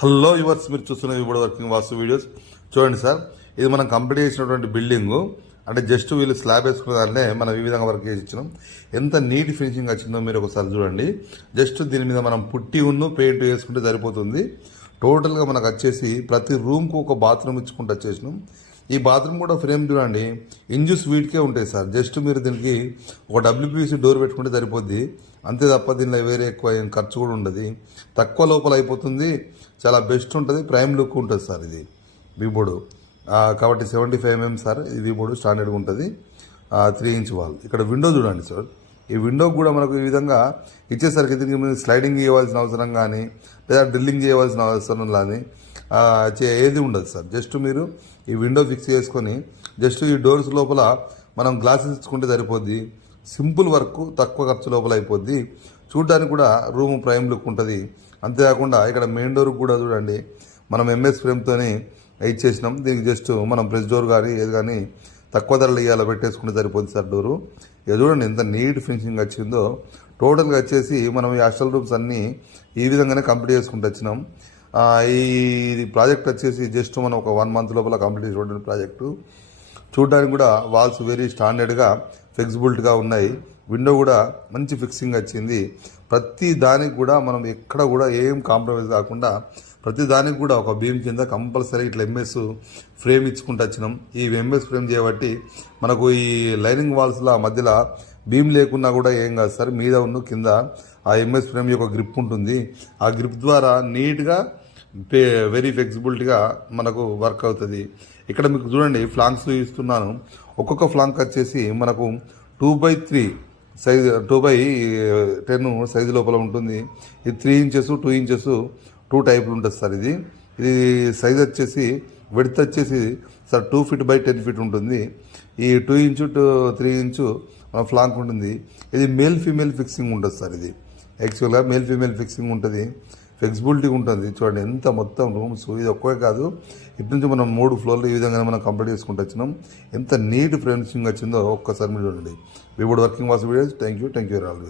Hello yours, మీరు చూస్తున్న ఇప్పుడు వర్కింగ్ వాస్తు వీడియోస్ చూడండి సార్. ఇది మనం కంప్లీట్ చేసినటువంటి బిల్డింగ్. అంటే జస్ట్ వీళ్ళు స్లాబ్ వేసుకున్న దాన్నే మనం ఈ విధంగా వర్క్ చేసి ఇచ్చినాం. ఎంత నీట్ ఫినిషింగ్ వచ్చిందో మీరు ఒకసారి చూడండి. జస్ట్ దీని మీద మనం పుట్టి పెయింట్ వేసుకుంటే సరిపోతుంది. టోటల్గా మనకు వచ్చేసి ప్రతి రూమ్కు ఒక బాత్రూమ్ ఇచ్చుకుంటూ వచ్చేసినాం. ఈ బాత్రూమ్ కూడా ఫ్రేమ్ చూడండి, ఇంజుస్ వీటికే ఉంటాయి సార్. జస్ట్ మీరు దీనికి ఒక డబ్ల్యూపీసీ డోర్ పెట్టుకుంటే సరిపోద్ది. అంతే తప్ప దీనిలో వేరే ఎక్కువ ఏం ఖర్చు కూడా ఉండదు. తక్కువ లోపల అయిపోతుంది. చాలా బెస్ట్ ఉంటుంది. ప్రైమ్ లుక్ ఉంటుంది సార్. ఇది వీబోర్డు కాబట్టి 75 mm సార్. ఇది వీబోర్డు స్టాండర్డ్గా ఉంటుంది. 3 inch వాల్. ఇక్కడ విండో చూడండి సార్. ఈ విండో కూడా మనకు ఈ విధంగా ఇచ్చేసరికి దీనికి స్లైడింగ్ చేయవలసిన అవసరం కానీ లేదా డ్రిల్లింగ్ చేయవలసిన అవసరం కానీ ఏది ఉండదు సార్. జస్ట్ మీరు ఈ విండో ఫిక్స్ చేసుకొని జస్ట్ ఈ డోర్స్ లోపల మనం గ్లాసెస్ ఇచ్చుకుంటే సరిపోద్ది. సింపుల్ వర్క్, తక్కువ ఖర్చు లోపల అయిపోద్ది. చూడడానికి కూడా రూమ్ ప్రైమ్ లుక్ ఉంటుంది. అంతేకాకుండా ఇక్కడ మెయిన్ డోర్ కూడా చూడండి, మనం ఎంఎస్ ఫ్రేమ్తోనే ఇచ్చేసినాం. దీనికి జస్ట్ మనం ప్రెస్ డోర్ కానీ ఏది కానీ తక్కువ ధరలు ఇవ్వాలో పెట్టేసుకుంటే సరిపోద్ది సార్ డోరు. ఇది చూడండి ఎంత నీట్ ఫినిషింగ్ వచ్చిందో. టోటల్గా వచ్చేసి మనం ఈ హాస్టల్ రూమ్స్ అన్నీ ఈ విధంగానే కంప్లీట్ చేసుకుంటూ వచ్చినాం. ఈ ప్రాజెక్ట్ వచ్చేసి జస్ట్ మనం ఒక 1 month లోపల కంప్లీట్ చేసినటువంటి ప్రాజెక్టు. చూడడానికి కూడా వాల్స్ వెరీ స్టాండర్డ్గా ఫ్లెక్సిబిలిటీగా ఉన్నాయి. విండో కూడా మంచి ఫిక్సింగ్ వచ్చింది. ప్రతి దానికి కూడా మనం ఎక్కడ కూడా ఏం కాంప్రమైజ్ కాకుండా ప్రతి దానికి కూడా ఒక బీమ్ కింద కంపల్సరీ ఇట్లా ఎంఎస్ ఫ్రేమ్ ఇచ్చుకుంటూ వచ్చినాం. ఈ ఎంఎస్ ఫ్రేమ్ చేయబట్టి మనకు ఈ లైనింగ్ వాల్స్ల మధ్యలో బీమ్ లేకున్నా కూడా ఏం కాదు సార్. మీద ఉన్న కింద ఆ ఎంఎస్ ఫ్రేమ్ యొక్క గ్రిప్ ఉంటుంది. ఆ గ్రిప్ ద్వారా నీట్గా వెరీ ఫ్లెక్సిబిలిటీగా మనకు వర్క్ అవుతుంది. ఇక్కడ మీకు చూడండి ఫ్లాంక్స్ ఇస్తున్నాను. ఒక్కొక్క ఫ్లాంక్ వచ్చేసి మనకు 2x3 సైజ్, 2x10 సైజు లోపల ఉంటుంది. ఇది 3 inches 2 inches 2 టైపులు ఉంటుంది సార్. ఇది సైజ్ వచ్చేసి విడ్త్ వచ్చేసి సార్ 2 feet by 10 feet ఉంటుంది. ఈ 2 inch 3 inch ఫ్లాంక్ ఉంటుంది. ఇది మేల్ ఫీమేల్ ఫిక్సింగ్ ఉంటుంది సార్. ఇది యాక్చువల్గా మేల్ ఫీమేల్ ఫిక్సింగ్ ఉంటుంది. ఫ్లెక్సిబిలిటీ ఉంటుంది. చూడండి ఎంత మొత్తం రూమ్స్ ఇది ఒక్కడే కాదు. ఇటు నుంచి మనం 3 floorలు ఈ విధంగా మనం కంప్లీట్ చేసుకుంటూ వచ్చినాం. ఎంత నీట్ ఫినిషింగ్ వచ్చిందో ఒక్కసారి మీరు చూడండి. వీబోర్డు working Vastu videos. Thank you always.